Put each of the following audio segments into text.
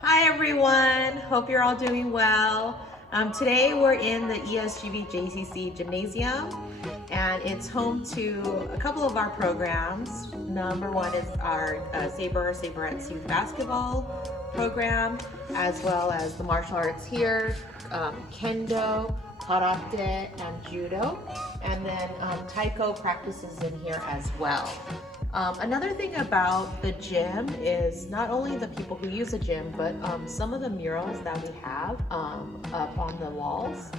Hi everyone, hope you're all doing well. Today we're in the ESGVJCC Gymnasium and it's home to a couple of our programs. Number one is our Saberettes Youth Basketball program, as well as the martial arts here, Kendo, Karate, and Judo. And then Taiko practices in here as well. Another thing about the gym is not only the people who use the gym, but some of the murals that we have up on the walls.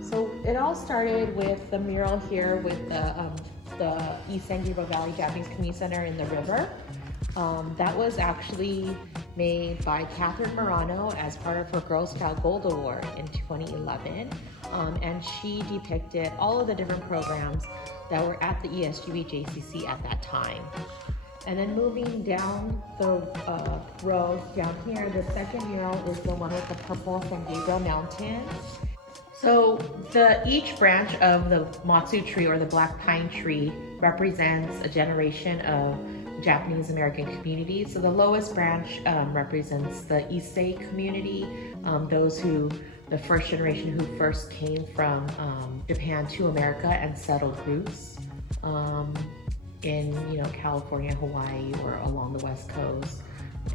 So it all started with the mural here with the ESGVJ Valley Japanese Community Center in the river. That was actually made by Catherine Morano as part of her Girl Scout Gold Award in 2011. And she depicted all of the different programs that were at the ESGVJCC at that time. And then moving down the row down here, the second mural is the one with the purple San Gabriel Mountains. So each branch of the Matsu tree or the black pine tree represents a generation of Japanese American communities. So the lowest branch represents the Issei community, the first generation who first came from Japan to America and settled roots in California, Hawaii, or along the West Coast.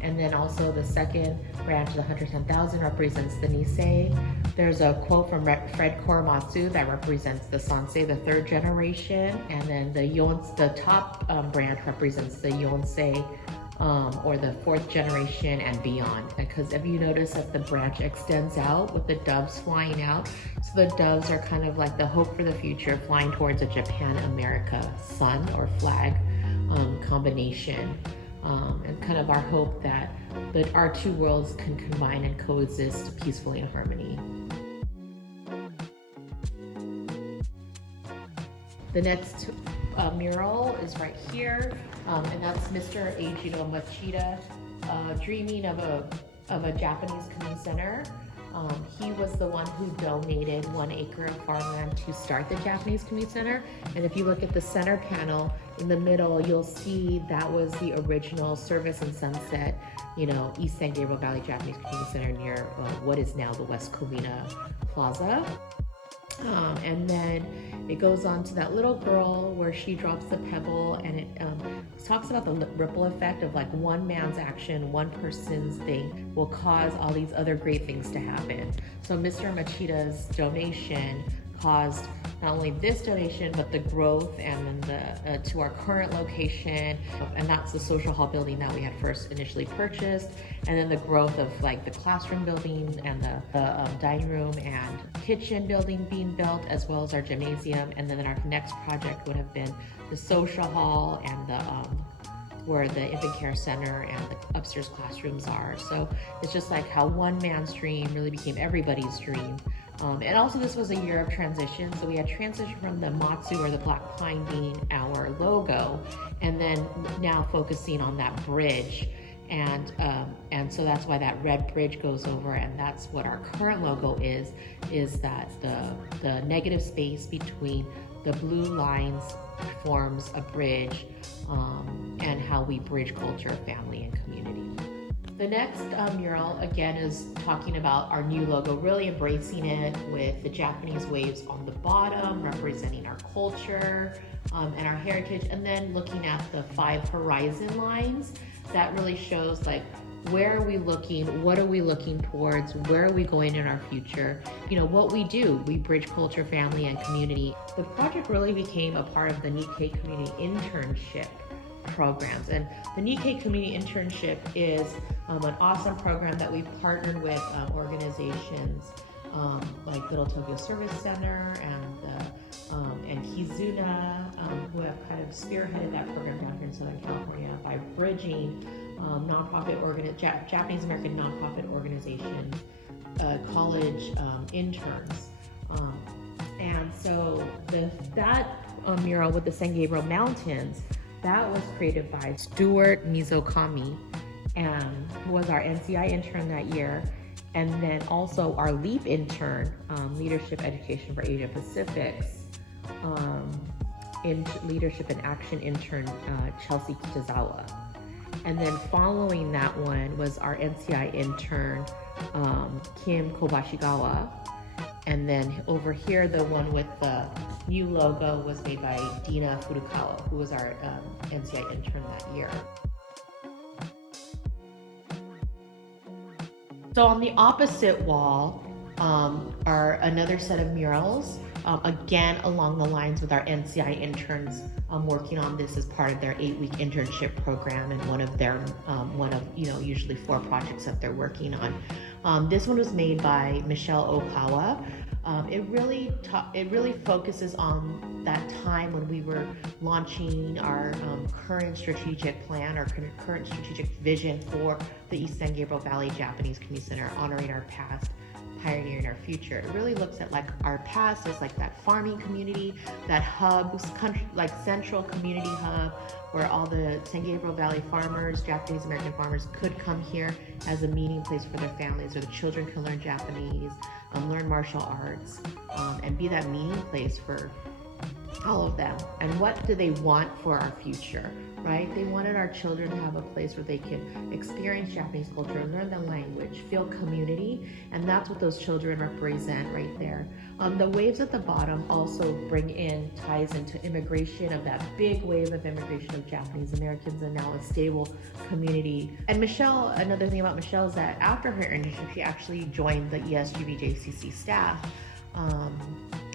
And then also the second branch, the 110,000, represents the Nisei. There's a quote from Fred Korematsu that represents the Sansei, the third generation. And then the top branch represents the Yonsei, or the fourth generation and beyond. Because if you notice that the branch extends out with the doves flying out, so the doves are kind of like the hope for the future, flying towards a Japan-America sun or flag combination. And kind of our hope that our two worlds can combine and coexist peacefully in harmony. The next mural is right here, and that's Mr. Eijiro Machida dreaming of a Japanese community center. He was the one who donated 1 acre of farmland to start the Japanese Community Center. And if you look at the center panel in the middle, you'll see that was the original Service and Sunset, East San Gabriel Valley Japanese Community Center near what is now the West Covina Plaza. And then it goes on to that little girl where she drops the pebble, and it talks about the ripple effect of like one man's action, one person's thing will cause all these other great things to happen. So Mr. Machida's donation caused not only this donation, but the growth and then to our current location, and that's the social hall building that we had first initially purchased, and then the growth of like the classroom building and the dining room and kitchen building being built, as well as our gymnasium. And then our next project would have been the social hall and where the infant care center and the upstairs classrooms are. So it's just like how one man's dream really became everybody's dream. And also this was a year of transition. So we had transition from the Matsu or the black pine being our logo, and then now focusing on that bridge. And so that's why that red bridge goes over, and that's what our current logo is that the negative space between the blue lines forms a bridge, and how we bridge culture, family, and community. The next mural, again, is talking about our new logo, really embracing it with the Japanese waves on the bottom, representing our culture and our heritage, and then looking at the 5 horizon lines. That really shows like, where are we looking? What are we looking towards? Where are we going in our future? What we do, we bridge culture, family, and community. The project really became a part of the Nikkei Community Internship programs. And the Nikkei Community Internship is an awesome program that we've partnered with organizations like Little Tokyo Service Center and Kizuna, who have kind of spearheaded that program down here in Southern California by bridging Japanese American nonprofit organizations, college interns. And so that mural with the San Gabriel Mountains, that was created by Stuart Mizokami, who was our NCI intern that year, and then also our LEAP intern, Leadership Education for Asia Pacific's in Leadership and Action intern, Chelsea Kitazawa. And then following that one was our NCI intern, Kim Kobashigawa. And then over here, the one with the new logo was made by Dina Furukawa, who was our NCI intern that year. So on the opposite wall are another set of murals, again along the lines with our NCI interns working on this as part of their 8-week internship program, and one of usually 4 projects that they're working on. This one was made by Michelle Okawa. It really focuses on that time when we were launching our current strategic plan, our current strategic vision for the East San Gabriel Valley Japanese Community Center, honoring our past, pioneering our future. It really looks at like our past as like that farming community, that hub, like central community hub, where all the San Gabriel Valley farmers, Japanese American farmers, could come here as a meeting place for their families, where the children can learn Japanese, learn martial arts, and be that meeting place for all of them. And what do they want for our future, right? They wanted our children to have a place where they can experience Japanese culture, learn the language, feel community, and that's what those children represent right there. The waves at the bottom also ties into immigration, of that big wave of immigration of Japanese Americans, and now a stable community. And Michelle, another thing about Michelle is that after her internship, she actually joined the ESGVJCC staff.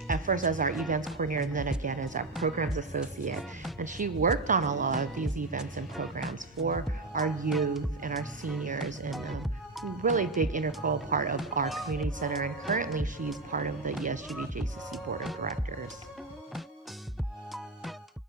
At first as our events coordinator, and then again as our programs associate. And she worked on a lot of these events and programs for our youth and our seniors, and really big integral part of our community center. And currently she's part of the ESGVJCC board of directors.